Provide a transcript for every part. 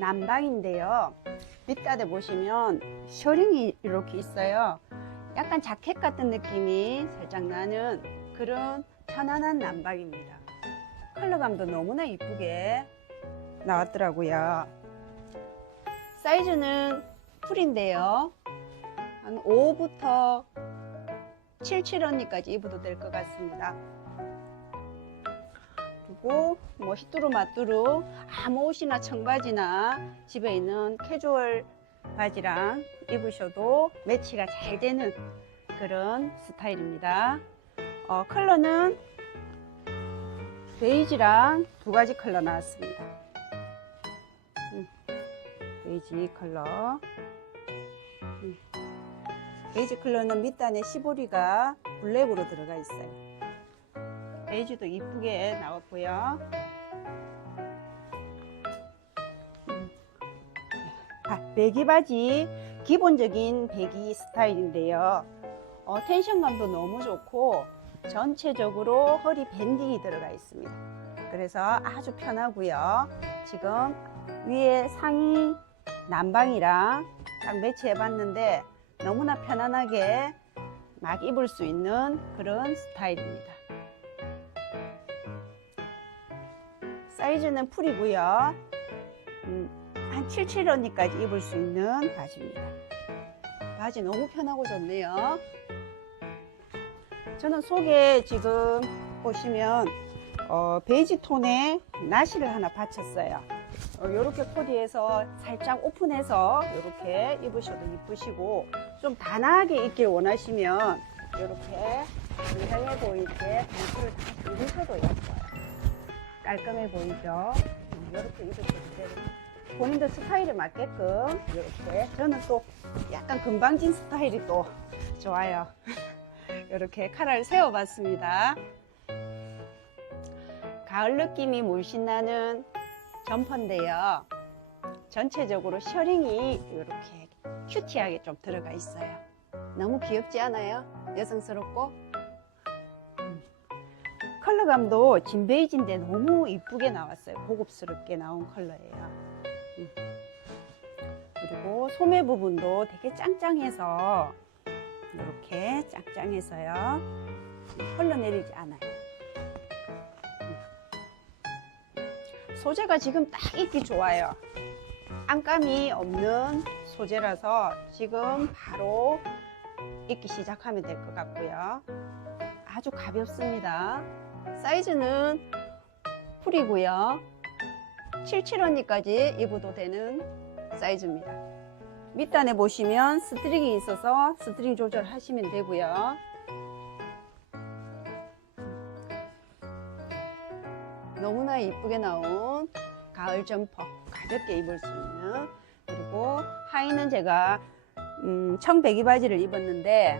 남방인데요. 밑단에 보시면 셔링이 이렇게 있어요. 약간 자켓 같은 느낌이 살짝 나는 그런 편안한 남방입니다. 컬러감도 너무나 이쁘게 나왔더라고요. 사이즈는 풀인데요. 한 5부터 77 언니까지 입어도 될 것 같습니다. 그리고 뭐 히뚜루 마뚜루 아무 옷이나 청바지나 집에 있는 캐주얼 바지랑 입으셔도 매치가 잘 되는 그런 스타일입니다. 어, 컬러는 베이지랑 두 가지 컬러 나왔습니다. 음, 베이지 컬러. 음, 베이지 컬러는 밑단에 시보리가 블랙으로 들어가 있어요. 베이지도 이쁘게 나왔고요. 음, 아, 배기 바지 기본적인 배기 스타일인데요. 어, 텐션감도 너무 좋고 전체적으로 허리 밴딩이 들어가 있습니다. 그래서 아주 편하고요. 지금 위에 상의 남방이랑 딱 매치해 봤는데 너무나 편안하게 막 입을 수 있는 그런 스타일입니다. 사이즈는 풀이고요. 음, 한 77 언니까지 입을 수 있는 바지입니다. 바지 너무 편하고 좋네요. 저는 속에 지금 보시면 어, 베이지 톤의 나시를 하나 받쳤어요. 이렇게 코디해서 살짝 오픈해서 이렇게 입으셔도 이쁘시고 좀 단아하게 입길 원하시면 이렇게 이상해 보이게 단수를 다 입으셔도 예뻐요. 깔끔해 보이죠? 이렇게 되고 본인들 스타일에 맞게끔 이렇게 저는 또 약간 금방진 스타일이 또 좋아요. 이렇게 카라를 세워봤습니다. 가을 느낌이 물씬 나는 점퍼인데요. 전체적으로 셔링이 이렇게 큐티하게 좀 들어가 있어요. 너무 귀엽지 않아요? 여성스럽고. 음. 컬러감도 진 베이지인데 너무 이쁘게 나왔어요. 고급스럽게 나온 컬러예요. 음. 그리고 소매 부분도 되게 짱짱해서 이렇게 짱짱해서요. 흘러내리지 않아요. 소재가 지금 딱 입기 좋아요. 안감이 없는 소재라서 지금 바로 입기 시작하면 될 것 같고요. 아주 가볍습니다. 사이즈는 풀이고요. 77 언니까지 입어도 되는 사이즈입니다. 밑단에 보시면 스트링이 있어서 스트링 조절하시면 되고요. 너무나 이쁘게 나온 가을 점퍼 가볍게 입을 수 있는 그리고 하의는 제가 음, 청배기 바지를 입었는데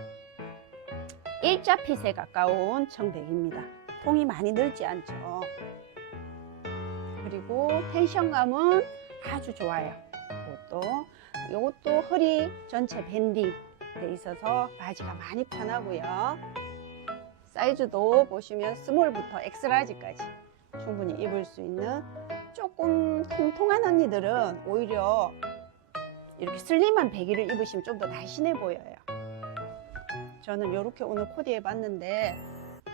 일자 핏에 가까운 청배기입니다. 통이 많이 넓지 않죠. 그리고 텐션감은 아주 좋아요. 이것도 이것도 허리 전체 밴딩 돼 있어서 바지가 많이 편하고요. 사이즈도 보시면 스몰부터 엑스라지까지 충분히 입을 수 있는 조금 통통한 언니들은 오히려 이렇게 슬림한 배기를 입으시면 좀 더 날씬해 보여요. 저는 이렇게 오늘 코디 해 봤는데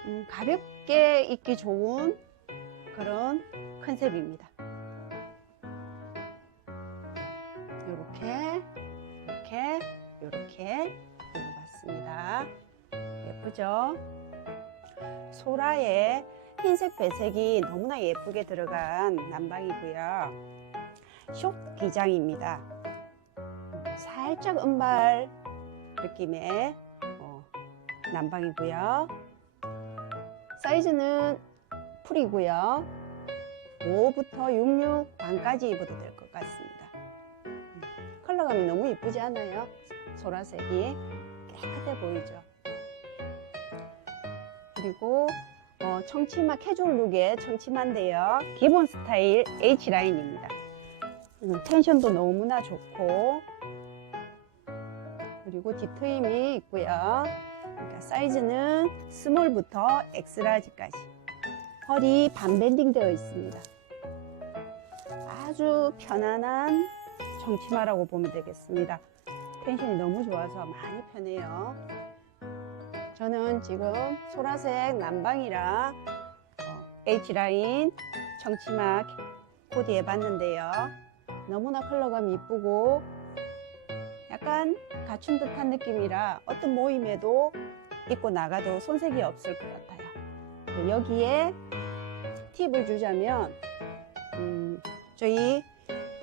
음, 가볍게 입기 좋은 그런 컨셉입니다. 이렇게 이렇게 이렇게 입어봤습니다. 예쁘죠? 소라의 흰색 배색이 너무나 예쁘게 들어간 남방이고요. 숏 기장입니다. 살짝 은발 느낌의 어, 남방이고요. 사이즈는 풀이고요. 5부터 66 반까지 입어도 될 것 같습니다. 음, 컬러감이 너무 이쁘지 않아요? 소라색이 깨끗해 보이죠? 그리고 어, 청치마 캐주얼 룩의 청치마인데요. 기본 스타일 H라인입니다. 음, 텐션도 너무나 좋고 그리고 뒷트임이 있고요. 그러니까 사이즈는 스몰부터 엑스라지까지 허리 반밴딩 되어 있습니다. 아주 편안한 정치마라고 보면 되겠습니다. 텐션이 너무 좋아서 많이 편해요. 저는 지금 소라색 남방이랑 어, H라인 정치마 코디해 봤는데요. 너무나 컬러감이 이쁘고 약간 갖춘 듯한 느낌이라 어떤 모임에도 입고 나가도 손색이 없을 것 같아요. 네, 여기에 팁을 주자면 음, 저희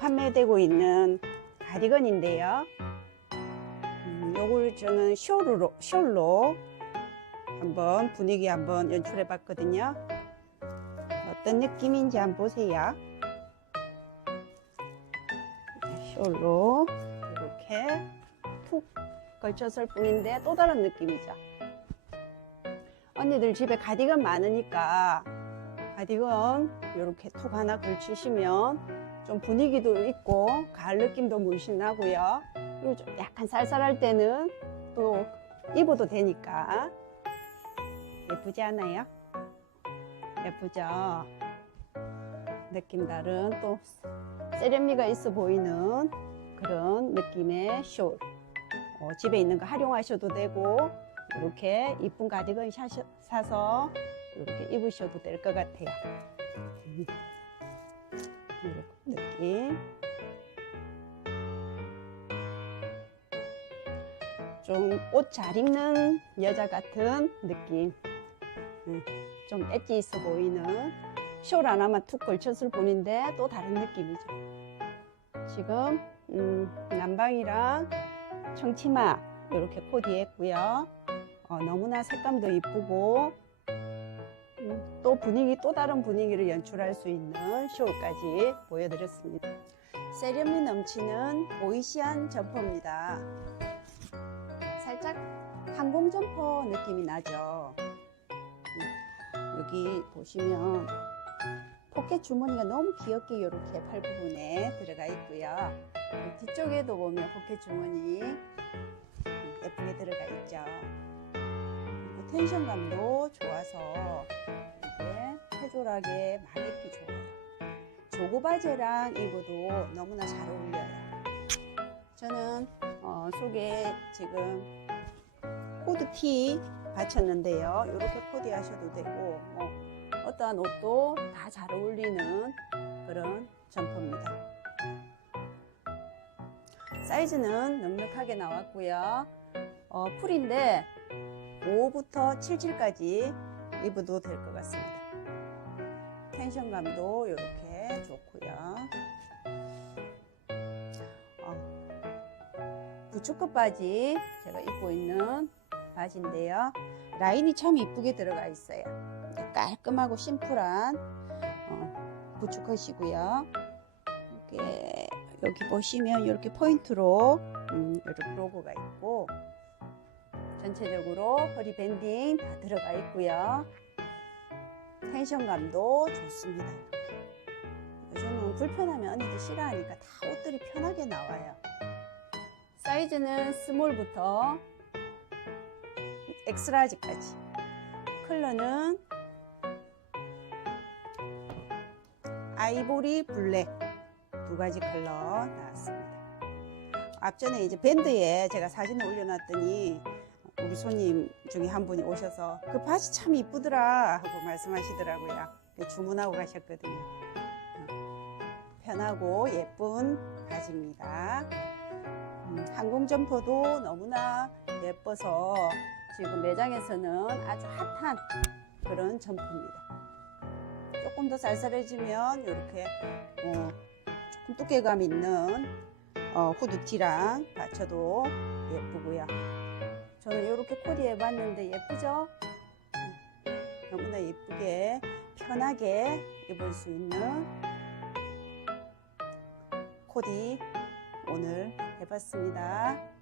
판매되고 있는 가디건인데요. 음, 요걸 저는 숄로, 숄로 한번 분위기 한번 연출해 봤거든요. 어떤 느낌인지 한번 보세요. 숄로 이렇게 툭 걸쳤을 뿐인데 또 다른 느낌이죠. 언니들 집에 가디건 많으니까 가디건 이렇게 툭 하나 걸치시면 좀 분위기도 있고 가을 느낌도 물씬 나고요. 그리고 좀 약간 쌀쌀할 때는 또 입어도 되니까 예쁘지 않아요? 예쁘죠? 느낌 다른 또 세련미가 있어 보이는 그런 느낌의 숄 어, 집에 있는 거 활용하셔도 되고 이렇게 이쁜 가디건 샤셔, 사서 이렇게 입으셔도 될 것 같아요 음. 이런 느낌 좀 옷 잘 입는 여자 같은 느낌 음, 좀 엣지 있어 보이는 숄 하나만 툭 걸쳤을 뿐인데 또 다른 느낌이죠. 지금 음, 남방이랑 청치마 이렇게 코디 했고요. 어, 너무나 색감도 이쁘고 음, 또 분위기 또 다른 분위기를 연출할 수 있는 숄까지 보여드렸습니다. 세련미 넘치는 보이시한 점퍼입니다. 살짝 항공 점퍼 느낌이 나죠. 음, 여기 보시면 포켓 주머니가 너무 귀엽게 이렇게 팔 부분에 들어가 있고요. 뒤쪽에도 보면 포켓 주머니 예쁘게 들어가 있죠. 텐션감도 좋아서 이게 캐주얼하게 막 입기 좋아요. 조거 바지랑 입어도 너무나 잘 어울려요. 저는 어, 속에 지금 코드티 받쳤는데요. 이렇게 코디 하셔도 되고 뭐 어떠한 옷도 다 잘 어울리는 그런 점퍼입니다. 사이즈는 넉넉하게 나왔고요. 어, 풀인데 5부터 77까지 입어도 될 것 같습니다. 텐션감도 이렇게 좋고요. 어, 부츠컷 바지 제가 입고 있는 바지인데요. 라인이 참 이쁘게 들어가 있어요. 깔끔하고 심플한 어, 부츠컷이고요. 이렇게 여기 보시면 이렇게 포인트로 음, 이렇게 로고가 있고 전체적으로 허리 밴딩 다 들어가 있고요. 텐션감도 좋습니다. 이렇게. 요즘은 불편하면 언니들 싫어하니까 다 옷들이 편하게 나와요. 사이즈는 스몰부터 엑스라지까지. 컬러는 아이보리 블랙 두 가지 컬러 나왔습니다. 앞전에 이제 밴드에 제가 사진을 올려놨더니 우리 손님 중에 한 분이 오셔서 그 바지 참 이쁘더라 하고 말씀하시더라고요. 주문하고 가셨거든요. 어, 편하고 예쁜 바지입니다. 음, 항공 점퍼도 너무나 예뻐서 지금 매장에서는 아주 핫한 그런 점퍼입니다. 조금 더 쌀쌀해지면 이렇게 어, 조금 두께감 있는 어, 후드티랑 받쳐도 예쁘고요. 저는 이렇게 코디 해봤는데 예쁘죠? 음, 너무나 예쁘게 편하게 입을 수 있는 코디 오늘 해봤습니다.